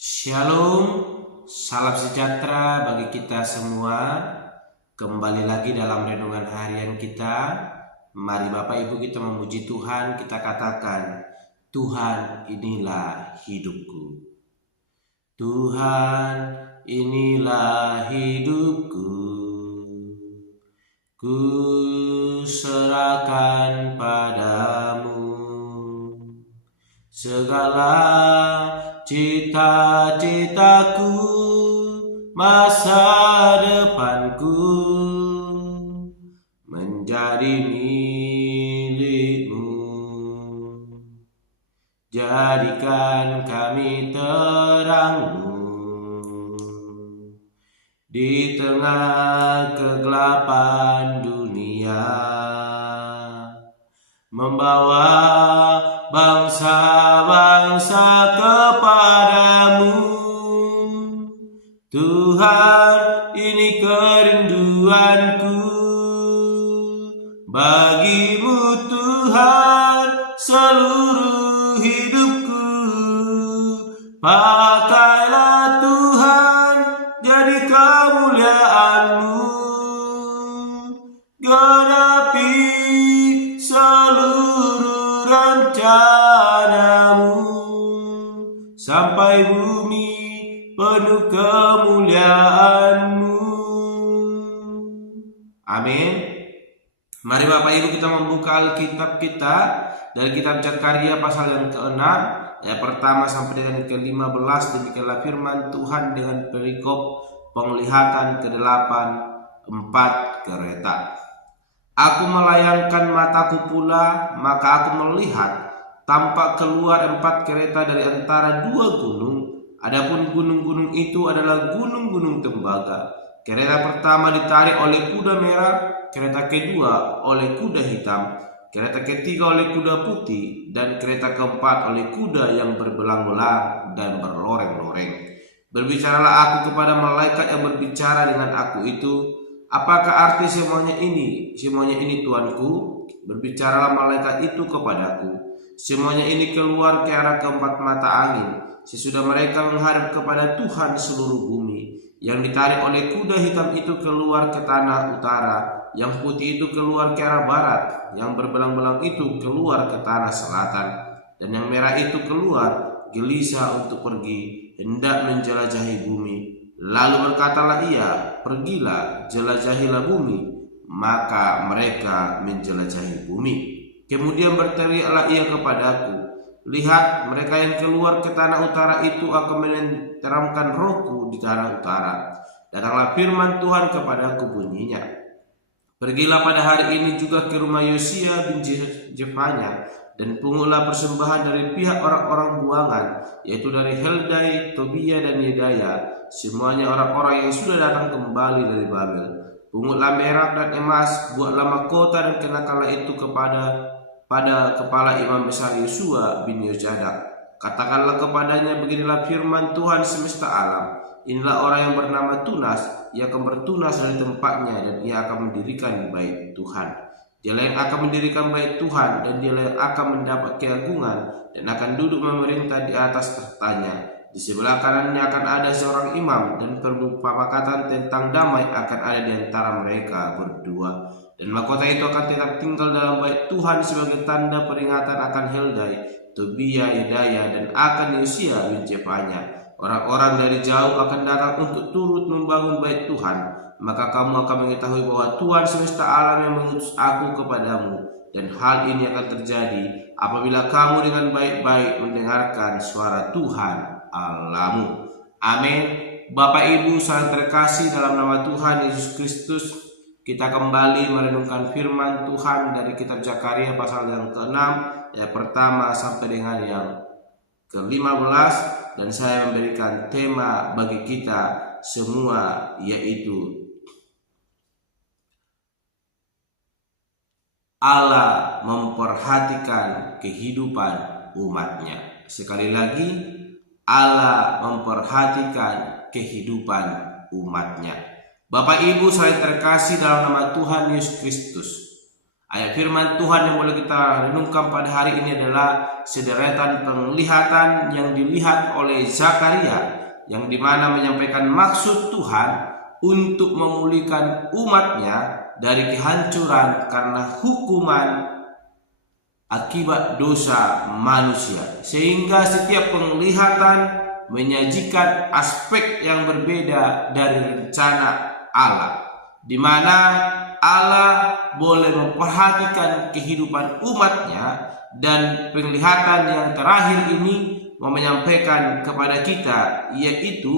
Shalom, salam sejahtera bagi kita semua. Kembali lagi dalam renungan harian kita. Mari Bapak Ibu kita memuji Tuhan, kita katakan, Tuhan inilah hidupku. Tuhan inilah hidupku. Ku serahkan padamu segala cita-citaku, masa depanku menjadi milikmu. Jadikan kami terangmu di tengah kegelapan dunia, membawa bangsa-bangsa kepadamu. Tuhan, ini kerinduanku, bagimu Tuhan seluruh hidupku. Pakailah Tuhan jadi kemuliaan-Mu, genapi seluruh rencana-Mu sampai bumi penuh kemuliaan-Mu. Amin. Mari Bapak Ibu kita membuka Alkitab kita dari kitab Zakaria pasal yang ke-6 ayat pertama sampai dengan ke-15. Demikianlah firman Tuhan dengan perikop penglihatan ke-8, 4 kereta. Aku melayangkan mataku pula, maka aku melihat tampak keluar 4 kereta dari antara 2 gunung. Adapun gunung-gunung itu adalah gunung-gunung tembaga. Kereta pertama ditarik oleh kuda merah, kereta kedua oleh kuda hitam, kereta ketiga oleh kuda putih, dan kereta keempat oleh kuda yang berbelang-belang dan berloreng-loreng. Berbicaralah aku kepada malaikat yang berbicara dengan aku itu, apakah arti semuanya ini? Semuanya ini Tuanku. Berbicaralah malaikat itu kepadaku, semuanya ini keluar ke arah keempat mata angin, sesudah mereka menghadap kepada Tuhan seluruh bumi. Yang ditarik oleh kuda hitam itu keluar ke tanah utara, yang putih itu keluar ke arah barat, yang berbelang-belang itu keluar ke tanah selatan, dan yang merah itu keluar gelisah untuk pergi, hendak menjelajahi bumi. Lalu berkatalah ia, pergilah, jelajahilah bumi. Maka mereka menjelajahi bumi. Kemudian berteriaklah ia kepadaku, lihat, mereka yang keluar ke tanah utara itu akan menteramkan rohku di tanah utara. Datanglah firman Tuhan kepadaku bunyinya, pergilah pada hari ini juga ke rumah Yosia bin Jefanya, dan pungutlah persembahan dari pihak orang-orang buangan, yaitu dari Heldai, Tobia, dan Yedaya, semuanya orang-orang yang sudah datang kembali dari Babel. Pungutlah merah dan emas, buatlah mahkota dan kenakanlah itu pada kepala imam besar Yosua bin Yozadak. Katakanlah kepadanya, beginilah firman Tuhan semesta alam, inilah orang yang bernama Tunas, ia akan bertunas dari tempatnya, dan ia akan mendirikan bait Tuhan. Dialah yang akan mendirikan bait Tuhan, dan dialah yang akan mendapat keagungan, dan akan duduk memerintah di atas tahtanya. Di sebelah kanannya akan ada seorang imam, dan permufakatan tentang damai akan ada di antara mereka berdua. Dan mahkota itu akan tetap tinggal dalam bait Tuhan sebagai tanda peringatan akan Heldai, Tobia, Yedaya, dan akan Yosia bin Jefanya. Orang-orang dari jauh akan datang untuk turut membangun bait Tuhan. Maka kamu akan mengetahui bahwa Tuhan semesta alam yang mengutus aku kepadamu. Dan hal ini akan terjadi apabila kamu dengan baik-baik mendengarkan suara Tuhan Allahmu. Amin. Bapak Ibu saling terkasih dalam nama Tuhan Yesus Kristus, kita kembali merenungkan firman Tuhan dari kitab Zakaria pasal yang ke-6 ayat pertama sampai dengan yang ke-15, dan saya memberikan tema bagi kita semua, yaitu Allah memperhatikan kehidupan umatnya. Sekali lagi, Allah memperhatikan kehidupan umatnya. Bapak Ibu saling terkasih dalam nama Tuhan Yesus Kristus, Ayat firman Tuhan yang boleh kita renungkan pada hari ini adalah sederetan penglihatan yang dilihat oleh Zakaria, yang dimana menyampaikan maksud Tuhan untuk memulihkan umatnya dari kehancuran karena hukuman akibat dosa manusia. Sehingga setiap penglihatan menyajikan aspek yang berbeda dari rencana Allah, di mana Allah boleh memperhatikan kehidupan umatnya, dan penglihatan yang terakhir ini menyampaikan kepada kita, yaitu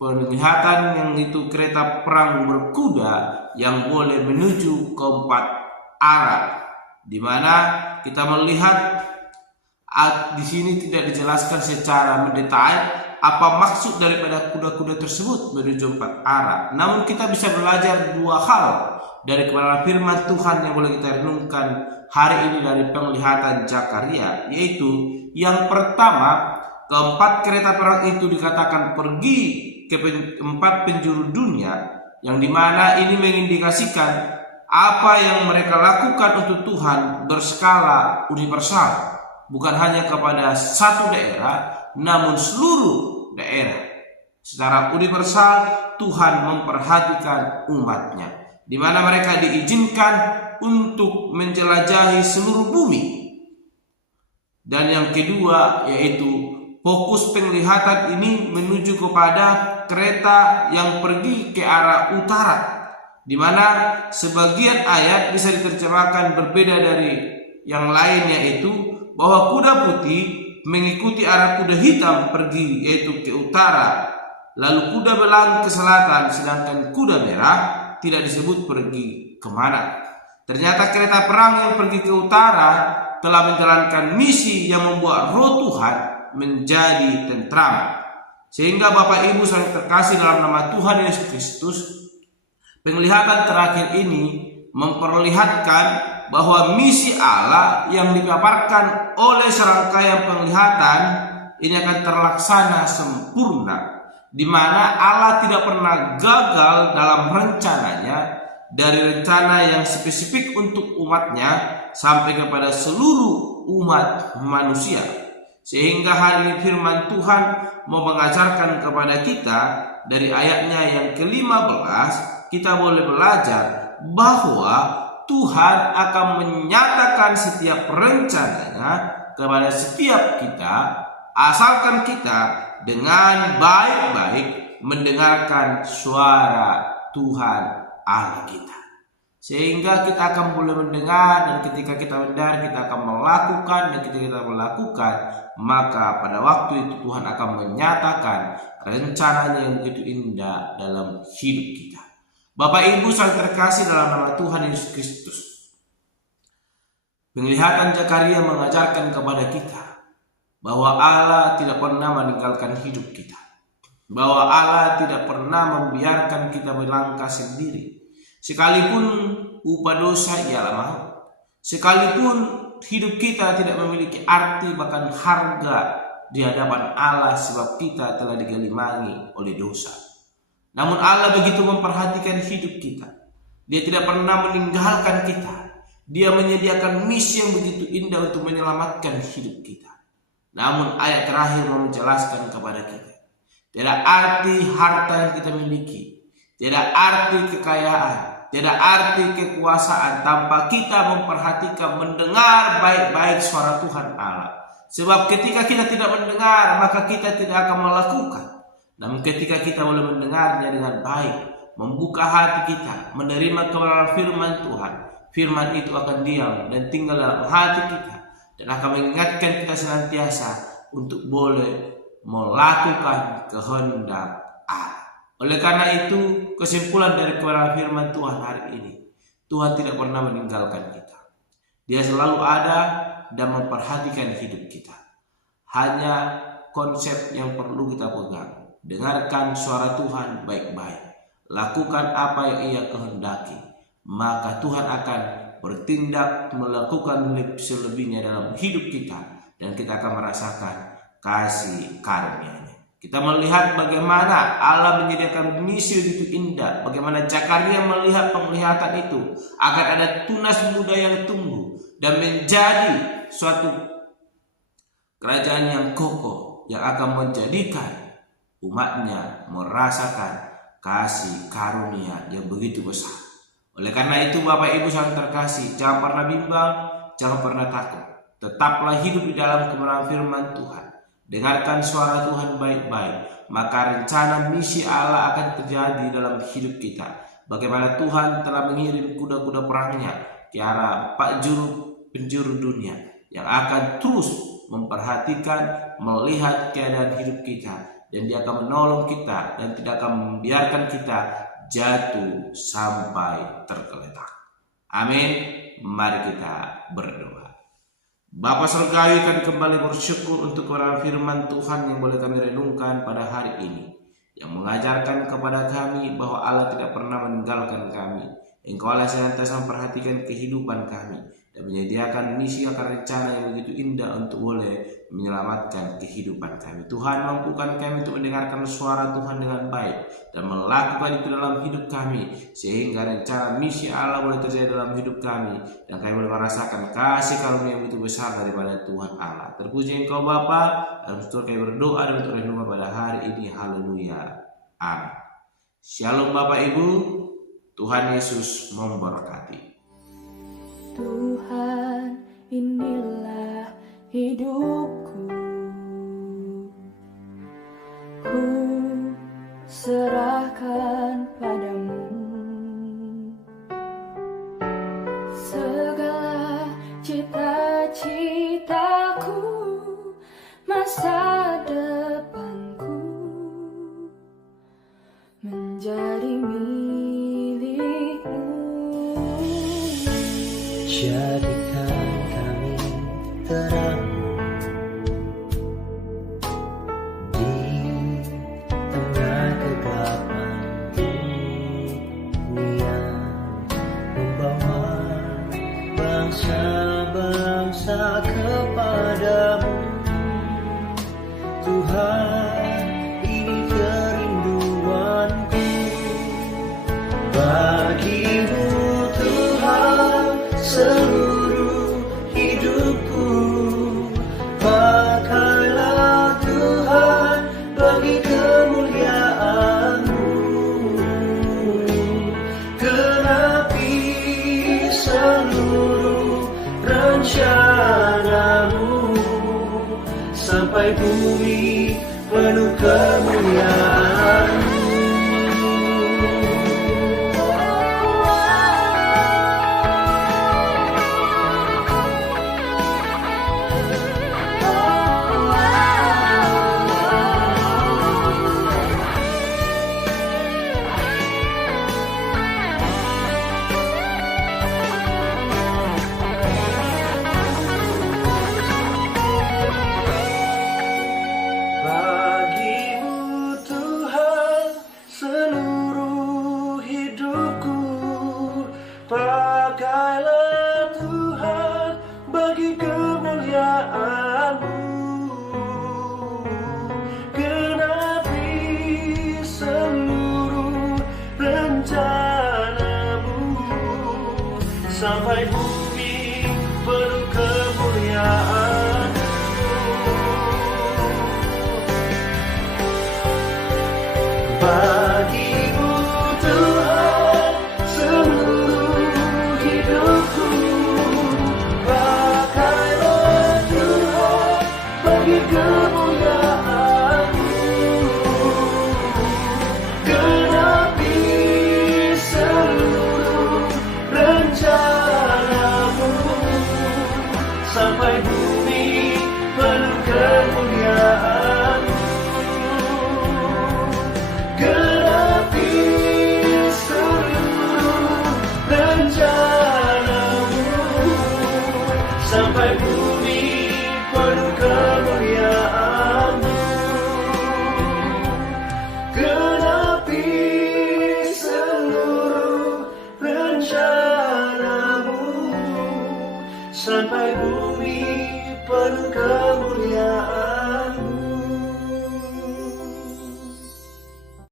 penglihatan yang itu kereta perang berkuda yang boleh menuju ke 4 arah, di mana kita melihat di sini tidak dijelaskan secara mendetail apa maksud daripada kuda-kuda tersebut menuju 4 arah. Namun kita bisa belajar 2 hal dari kebenaran firman Tuhan yang boleh kita renungkan hari ini dari penglihatan Zakaria, yaitu yang pertama, keempat kereta perang itu dikatakan pergi ke 4 penjuru dunia, yang dimana ini mengindikasikan apa yang mereka lakukan untuk Tuhan berskala universal, bukan hanya kepada satu daerah, namun seluruh daerah. Secara universal Tuhan memperhatikan umatnya, di mana mereka diizinkan untuk menjelajahi seluruh bumi. Dan yang kedua, yaitu fokus penglihatan ini menuju kepada kereta yang pergi ke arah utara, di mana sebagian ayat bisa diterjemahkan berbeda dari yang lain, yaitu bahwa kuda putih mengikuti arah kuda hitam pergi, yaitu ke utara, lalu kuda belang ke selatan, sedangkan kuda merah tidak disebut pergi kemana. Ternyata kereta perang yang pergi ke utara telah menjalankan misi yang membuat roh Tuhan menjadi tentram. Sehingga Bapak Ibu saling terkasih dalam nama Tuhan Yesus Kristus, penglihatan terakhir ini memperlihatkan bahwa misi Allah yang dipaparkan oleh serangkaian penglihatan ini akan terlaksana sempurna, di mana Allah tidak pernah gagal dalam rencananya, dari rencana yang spesifik untuk umatnya sampai kepada seluruh umat manusia. Sehingga hari ini firman Tuhan mau mengajarkan kepada kita dari ayatnya yang ke-15, kita boleh belajar bahwa Tuhan akan menyatakan setiap rencananya kepada setiap kita, asalkan kita dengan baik-baik mendengarkan suara Tuhan Allah kita. Sehingga kita akan boleh mendengar, dan ketika kita mendengar kita akan melakukan, dan ketika kita melakukan, maka pada waktu itu Tuhan akan menyatakan rencananya yang begitu indah dalam hidup kita. Bapak Ibu saling terkasih dalam nama Tuhan Yesus Kristus, penglihatan Zakaria mengajarkan kepada kita bahwa Allah tidak pernah meninggalkan hidup kita, bahwa Allah tidak pernah membiarkan kita melangkah sendiri. Sekalipun upah dosa ialah mahal, sekalipun hidup kita tidak memiliki arti bahkan harga di hadapan Allah sebab kita telah digelimangi oleh dosa, namun Allah begitu memperhatikan hidup kita. Dia tidak pernah meninggalkan kita. Dia menyediakan misi yang begitu indah untuk menyelamatkan hidup kita. Namun ayat terakhir mau menjelaskan kepada kita, tidak arti harta yang kita miliki, tidak arti kekayaan, tidak arti kekuasaan tanpa kita memperhatikan, mendengar baik-baik suara Tuhan Allah. Sebab ketika kita tidak mendengar, maka kita tidak akan melakukan. Namun ketika kita boleh mendengarnya dengan baik, membuka hati kita, menerima kebenaran firman Tuhan, firman itu akan diam dan tinggal dalam hati kita, dan akan mengingatkan kita senantiasa untuk boleh melakukan kehendak Allah. Oleh karena itu, kesimpulan dari kebenaran firman Tuhan hari ini, Tuhan tidak pernah meninggalkan kita. Dia selalu ada dan memperhatikan hidup kita. Hanya konsep yang perlu kita pegang: dengarkan suara Tuhan baik-baik, lakukan apa yang Ia kehendaki, maka Tuhan akan bertindak melakukan selebihnya dalam hidup kita, dan kita akan merasakan kasih karunia-Nya. Kita melihat bagaimana Allah menyediakan misi itu indah. Bagaimana Zakaria melihat penglihatan itu. Agar ada tunas muda yang tumbuh. Dan menjadi suatu kerajaan yang kokoh. Yang akan menjadikan umatnya merasakan kasih karunia yang begitu besar. Oleh karena itu Bapak Ibu yang terkasih. Jangan pernah bimbang. Jangan pernah takut. Tetaplah hidup di dalam kebenaran firman Tuhan. Dengarkan suara Tuhan baik-baik, maka rencana misi Allah akan terjadi dalam hidup kita. Bagaimana Tuhan telah mengirim kuda-kuda perangnya ke arah penjuru dunia yang akan terus memperhatikan, melihat keadaan hidup kita, dan Dia akan menolong kita dan tidak akan membiarkan kita jatuh sampai tergeletak. Amin. Mari kita berdoa. Bapa Surgawi, kami kembali bersyukur untuk kebenaran firman Tuhan yang boleh kami renungkan pada hari ini, yang mengajarkan kepada kami bahwa Allah tidak pernah meninggalkan kami. Engkau Allah senantiasa memperhatikan kehidupan kami dan menyediakan misi akan rencana yang begitu indah untuk boleh menyelamatkan kehidupan kami. Tuhan, mampukan kami untuk mendengarkan suara Tuhan dengan baik dan melakukan itu dalam hidup kami, sehingga rencana misi Allah boleh terjadi dalam hidup kami dan kami boleh merasakan kasih karunia yang begitu besar daripada Tuhan Allah. Terpuji Engkau Bapa, dalam seluruh kami berdoa dan untuk renungan pada hari ini. Haleluya. Amin. Shalom Bapak Ibu. Tuhan Yesus memberkati. Tuhan, inilah hidupku, ku serahkan padamu segala cita-citaku, masa depanku menjadi milikmu. Jadikan kami terang di tengah kegelapan dunia, membawa bangsa-bangsa kepadamu. Tuhan, ini kerinduanku bagimu. Seluruh hidupku, pakailah Tuhan bagi kemuliaan-Mu. Genapi seluruh rencana-Mu, sampai bumi penuh kemuliaan-Mu.